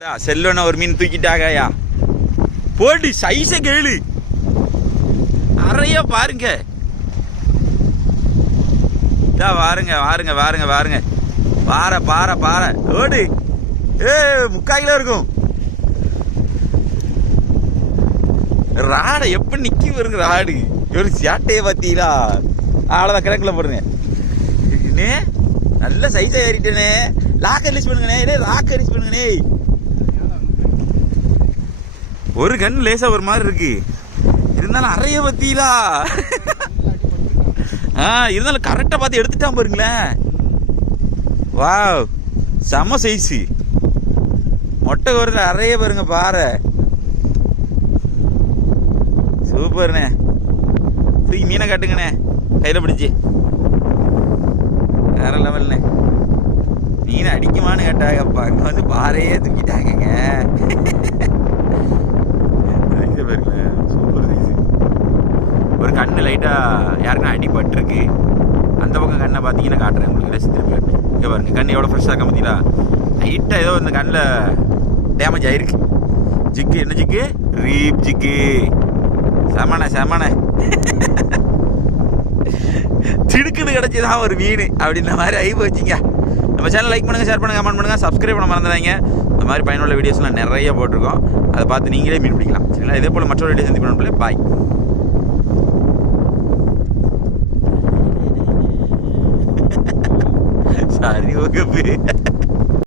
செல்வன ஒரு மீன் தூக்கிட்டாகயா. போடி சைஸ கேளு. அறைய பாருங்க. வாருங்க வாருங்க வாருங்க வாருங்க. பாறை பாறை பாறை ஓடு. 3/4 கிலோ இருக்கும். ராடை எப்படி நிக்கி வருங்க ராடு. ஒரு சாட்டையை பார்த்தீங்களா? அவ்வளோதான் கிழக்குல போடுங்க. நல்ல சைஸா ஏறிட்டேனே. லாக் ரிலீஸ் பண்ணுங்கண்ணே. ராக் ரிலீஸ் பண்ணுங்கண்ணே. ஒரு கண் லேசா ஒரு மாதிரி இருக்கு. இருந்தாலும் அறைய பத்தீங்களா? இருந்தாலும் கரெக்டா பார்த்து எடுத்துட்டான் பாருங்களேன். வாவ் செம சைஸ். மொட்டை கோரத்தில் அறைய பாருங்க பாறை. சூப்பர்ண்ணே. தூக்கி மீனை காட்டுங்கண்ணே கையில பிடிச்சி. வேற லெவல்ண்ணே. மீனை அடிக்குமான்னு கேட்டாங்கப்பா. அங்க வந்து பாறையே தூக்கிட்டாங்க. Super size. ஒரு கண்ணு லைட்டா யாருக்குன்னா அடிபட்டிருக்கு. அந்த பக்கம் கண்ணை பார்த்தீங்கன்னா காட்டுறேன் உங்களுக்கு. திருப்பி இங்கே பாருங்க கண்ணு எவ்வளோ ஃப்ரெஷ்ஷாக இருக்க பார்த்தீங்களா? லைட்டாக ஏதோ இந்த கண்ணில் டேமேஜ் ஆயிருக்கு. ஜிக்கு என்ன ஜிக்கு? ரீப் ஜிக்கு. செமனை செமனை. திடுக்குன்னு கிடச்சிதான் ஒரு மீன் அப்படின்ற மாதிரி ஆகி போச்சுங்க. நம்ம சேனல் லைக் பண்ணுங்கள், ஷேர் பண்ணுங்கள், கமெண்ட் பண்ணுங்கள், சப்ஸ்கிரைப் பண்ண மறந்துடாங்க. இந்த மாதிரி பயனுள்ள வீடியோஸ்லாம் நிறைய போட்டிருக்கோம். அதை பார்த்து நீங்களே மீன் பிடிக்கலாம். சரிங்களா? இதே போல் மற்றொரு வீடியோ சந்திக்கணும். பாய். Sorry okay.